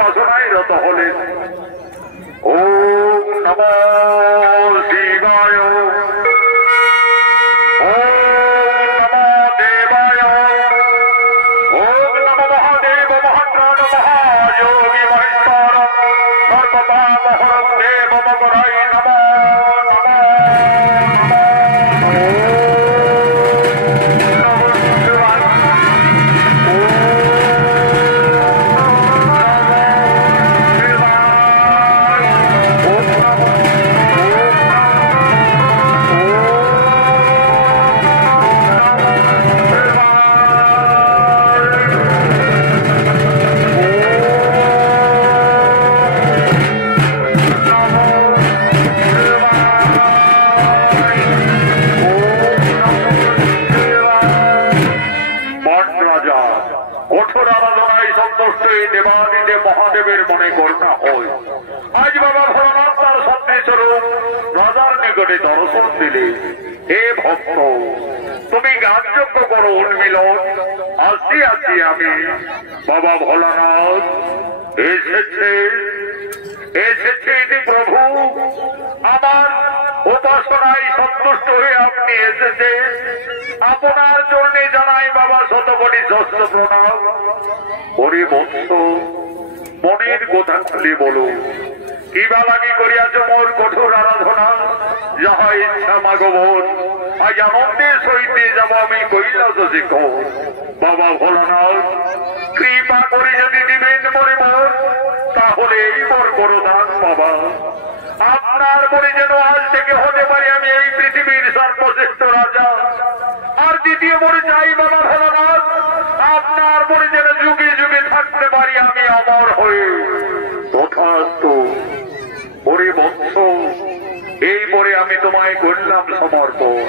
উপাসনায় রত হলেন। ওম নমো শিবায়, ওম নমো দেবায়, ওম নমো মহাদেব মহাপ্রাণ মহাযোগী মহেশ্বর সর্বপাপহরং দেব মকরায় নমো নমো দেবাদিদেব মহাদেবের মনে করুণা হয়। আজ বাবা ভোলানাথ তার সদৃশরূপ রাজার নিকটে দর্শন দিলে। হে ভক্ত, তুমি গানযোগ্য করো উন্মিলন। আসি আসি আমি বাবা ভোলানাথ এসেছে এসেছে প্রভু, আমার উপাসনায় সন্তুষ্ট হয়ে আপনি এসেছে। আপনার জন্য জানাই বাবা শতকোটি ষষ্ঠ প্রণাম। হরি বৎস, মনের কথা খুলে বলো, কি বা লাগি করিয়াছ মোর কঠোর আরাধনা। যাহা ইচ্ছা মাগবন, আজ আনন্দের সহিত যাব আমি কৈলাস শিখ। বাবা ভোলানাথ কৃপা করে যদি দিবেন মরে মন, তাহলে এই মোর বরদান বাবা। আপনার মনে যেন আজ থেকে হতে পারি আমি এই পৃথিবীর সর্বশ্রেষ্ঠ রাজা। আর দ্বিতীয় মনে চাই বাবা ভোলানাথ, আপনার মনে যেন যুগে যুগে থাকতে পারি আমি অমর হয়ে। তথাস্তু। ওরে বৎস, এই পরে আমি তোমায় করলাম সমর্পণ।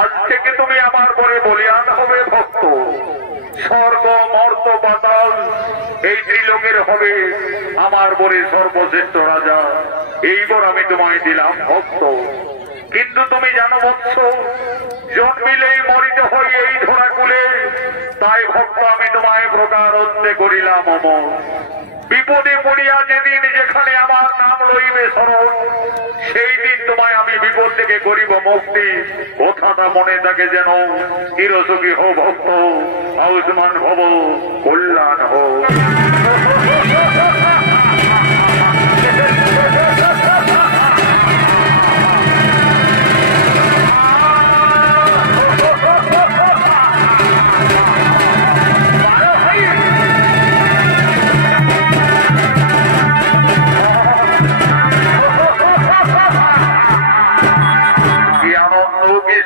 আজ থেকে তুমি আমার পরে বলিয়ান হবে ভক্ত। স্বর্গ মর্ত পাতাল এই ত্রিলোকের হবে আমার পরে সর্বশ্রেষ্ঠ রাজা। এইবার আমি তোমায় দিলাম ভক্ত। কিন্তু তুমি জানো বৎস, জন্মিলেই মরিতে হয় এই ধরাকুলে। তাই ভক্ত আমি তোমায় প্রকারত্বে করিলাম অমর। বিপদে পড়িয়া যেদিন যেখানে আমার নাম লইবে শরণ, সেই দিন তোমায় আমি বিপদ থেকে করিব মুক্তি। কথাটা মনে থাকে যেন। চিরসুখী হো ভক্ত, আয়ুষ্মান ভব, কল্যাণ হো।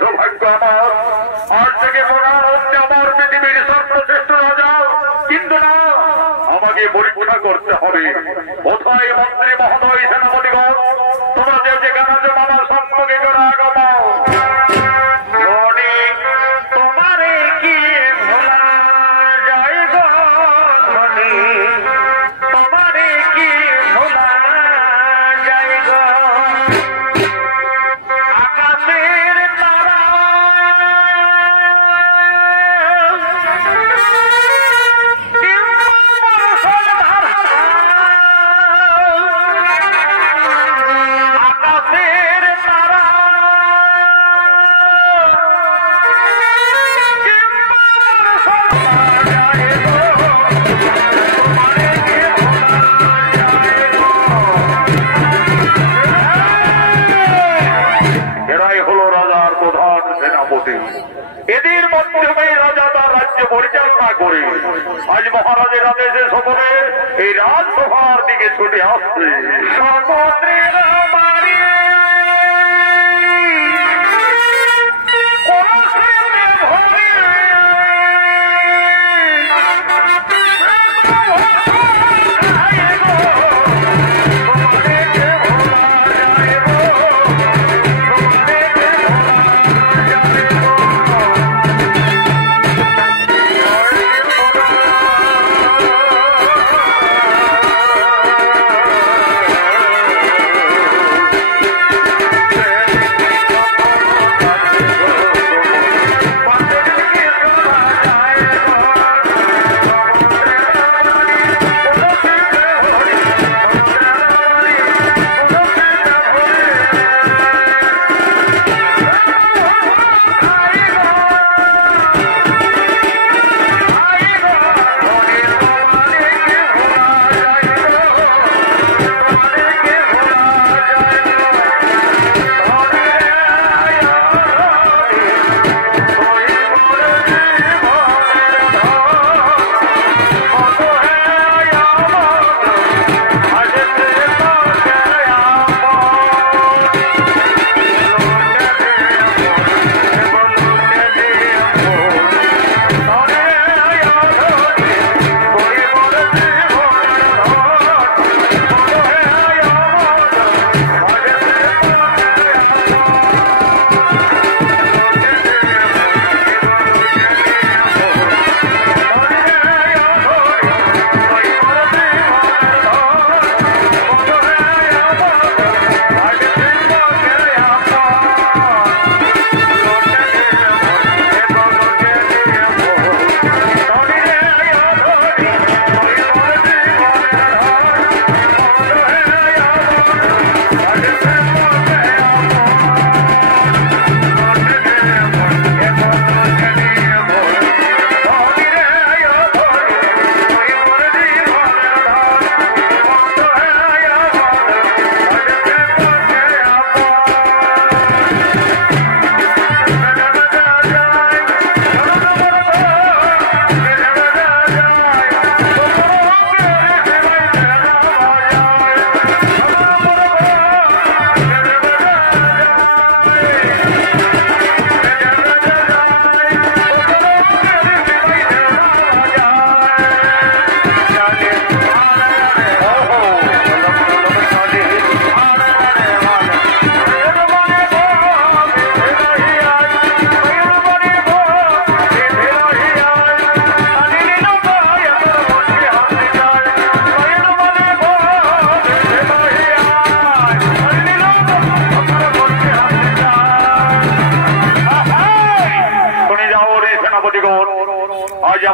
সৌভাগ্য আমার, আজ থেকে মনে হচ্ছে আমার পৃথিবীর সর্বশ্রেষ্ঠ রাজা। কিন্তু না, আমাকে পরীক্ষা করতে হবে। কোথায় মন্ত্রী মহোদয়, সেনাপতিগণ, তোমরা যে যেখানে আছো আমার সম্মুখে করা আগমাও। তোমারে কি ভোলা যায় গো ধনী, তোমারে কি ভোলা যায় গো। আকাশের তারা এদের মাধ্যমে রাজা তার রাজ্য পরিচালনা করে। আজ মহারাজের আদেশে সকলে এই রাজসভার দিকে ছুটে আসছে। সমুদ্রের বাড়ি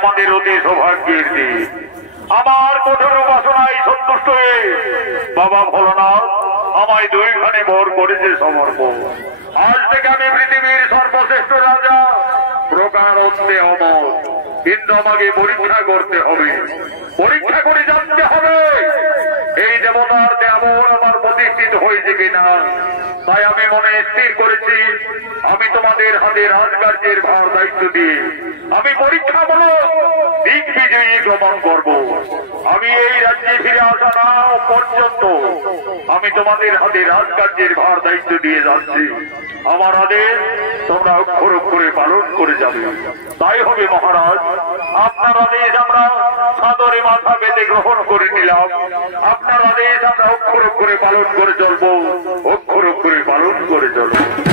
আমাদের অতি সৌভাগ্যের দিন। আমার কঠোর উপাসনায় সন্তুষ্ট হয়ে বাবা ভোলানাথ আমায় দুইখানে বর করেছে সমর্পণ। আজ থেকে আমি পৃথিবীর সর্বশ্রেষ্ঠ রাজা, প্রকারান্তে অমর। কিন্তু আমাকে পরীক্ষা করতে হবে, পরীক্ষা করে জানতে হবে এই দেবতার দেবর আমার প্রতিষ্ঠিত হয়েছে কিনা। তাই আমি মনে স্থির করেছি, আমি তোমাদের হাতে রাজকার্যের ভার দায়িত্ব দিয়ে আমি পরীক্ষামূলক দিগ্বিজয়ী গমন করব। আমি এই রাজ্যে ফিরে আসা না পর্যন্ত আমি তোমাদের হাতে রাজকার্যের ভার দায়িত্ব দিয়ে যাচ্ছি। আমার আদেশ তোমরা অক্ষর অক্ষরে পালন করে যাবে। তাই হবে মহারাজ, আপনার আদেশ আমরা সাদরে মাথা বেঁধে গ্রহণ করে নিলাম। আপনার আদেশ আমরা অক্ষর অক্ষরে পালন করে চলবো, অক্ষর অক্ষরে পালন করে চলবো।